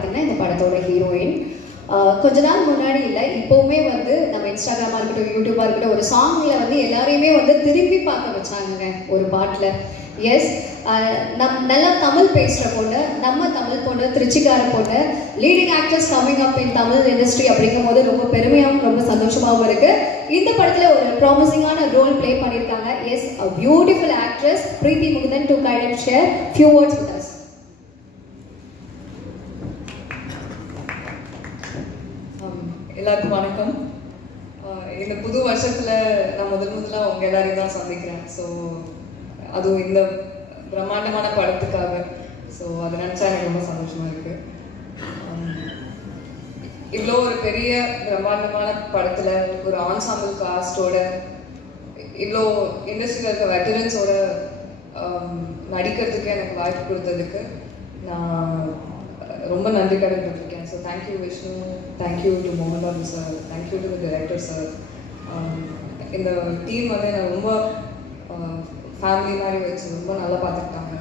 பார்த்தீங்கன்னா இந்த படத்தோட ஹீரோயின். கொஞ்ச நாள் முன்னாடி இல்லை, இப்போவுமே வந்து நம்ம இன்ஸ்டாகிராமாக இருக்கட்டும், யூடியூபாக இருக்கட்டும், ஒரு சாங்கில் வந்து எல்லாரையுமே வந்து திரும்பி பார்க்க வச்சாங்க ஒரு பாட்டில். எஸ், நல்லா தமிழ் பேசுகிற பொண்ணு, நம்ம தமிழ் பொண்ணு, திருச்சிக்கார பொண்ணு, லீடிங் ஆக்டர்ஸ் கமிங் அப் இன் தமிழ் இண்டஸ்ட்ரி அப்படிங்கும் போது ரொம்ப பெருமையாகவும் ரொம்ப சந்தோஷமாகவும் இருக்கு. இந்த படத்தில் ஒரு ப்ராமிசிங்கான ரோல் பிளே பண்ணியிருக்காங்க. Yes, a beautiful actress Preethi Mukundan to kind and share few words with us. எல்லாருக்கும் வணக்கம். இந்த புது வருஷத்தில் நான் முதலாக உங்கள் எல்லாரையும் தான் சந்திக்கிறேன். ஸோ அதுவும் இந்த பிரம்மாண்டமான படத்துக்காக. ஸோ அதை நினச்சா எனக்கு ரொம்ப சந்தோஷமாக இருக்குது. இவ்வளோ ஒரு பெரிய பிரம்மாண்டமான படத்தில் ஒரு ஆன்சாம்பிள் காஸ்டோட இவ்வளோ இண்டஸ்ட்ரியில் இருக்க வெட்டரன்ஸோட நடிக்கிறதுக்கு எனக்கு வாய்ப்பு கொடுத்ததுக்கு நான் ரொம்ப நன்றி கடன்பட்டிருக்கேன். So thank you Vishnu, thank you to மோகன் Babu sir, thank you to director sir. இந்த டீம் வந்து நான் ரொம்ப ஃபேமிலி மாதிரி வச்சு ரொம்ப நல்லா பார்த்துக்கிட்டாங்க.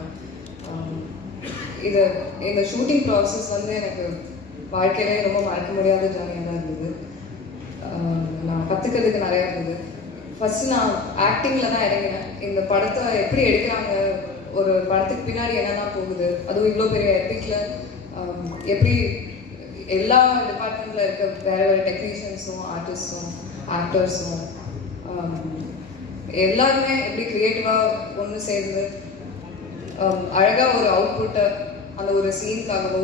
இந்த ஷூட்டிங் ப்ராசஸ் வந்து எனக்கு வாழ்க்கையிலே ரொம்ப மறக்க முடியாத ஜர்னியாக தான் இருந்தது. நான் கற்றுக்கிறதுக்கு நிறையா இருந்தது. ஃபஸ்ட்டு நான் ஆக்டிங்கில் தான் இறங்கினேன். இந்த படத்தை எப்படி எடுக்கிறாங்க, ஒரு படத்துக்கு பின்னாடி என்னதான் போகுது, அதுவும் இவ்வளோ பெரிய எப்பிக்கில் எப்படி எல்லா டிபார்ட்மெண்ட்டில் இருக்க வேறு வேறு டெக்னீஷியன்ஸும் ஆர்டிஸ்ட்டும் ஆக்டர்ஸும் எல்லாருமே எப்படி க்ரியேட்டிவாக ஒன்று சேர்ந்து அழகாக ஒரு அவுட்புட்டை அந்த ஒரு சீனுக்காகவோ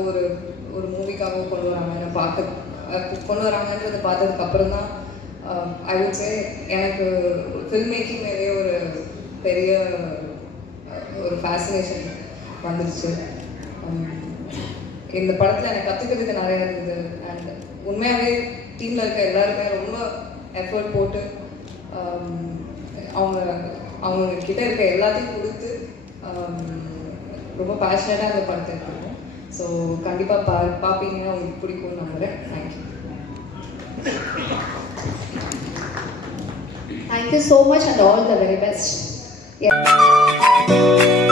ஒரு மூவிக்காகவோ கொண்டு வராங்கன்றதை பார்த்ததுக்கப்புறம் தான் ஐ வுட் சே எனக்கு ஃபில்ம் மேக்கிங் மேலேயே ஒரு பெரிய ஒரு ஃபேசினேஷன் வந்துருச்சு. இந்த படத்தில் எனக்கு கற்றுக்கிறதுக்கு நிறையா இருந்தது. அண்ட் உண்மையாகவே டீமில் இருக்க எல்லாருமே ரொம்ப எஃபர்ட் போட்டு அவங்க கிட்ட இருக்க எல்லாத்தையும் கொடுத்து ரொம்ப பேஷனேட்டாக அந்த படத்தை எடுத்துருக்கோம். ஸோ கண்டிப்பாக பார்ப்பீங்கன்னா உங்களுக்கு பிடிக்கும்னு நம்புகிறேன். Thank you. Thank you so much and all the very best. Yeah.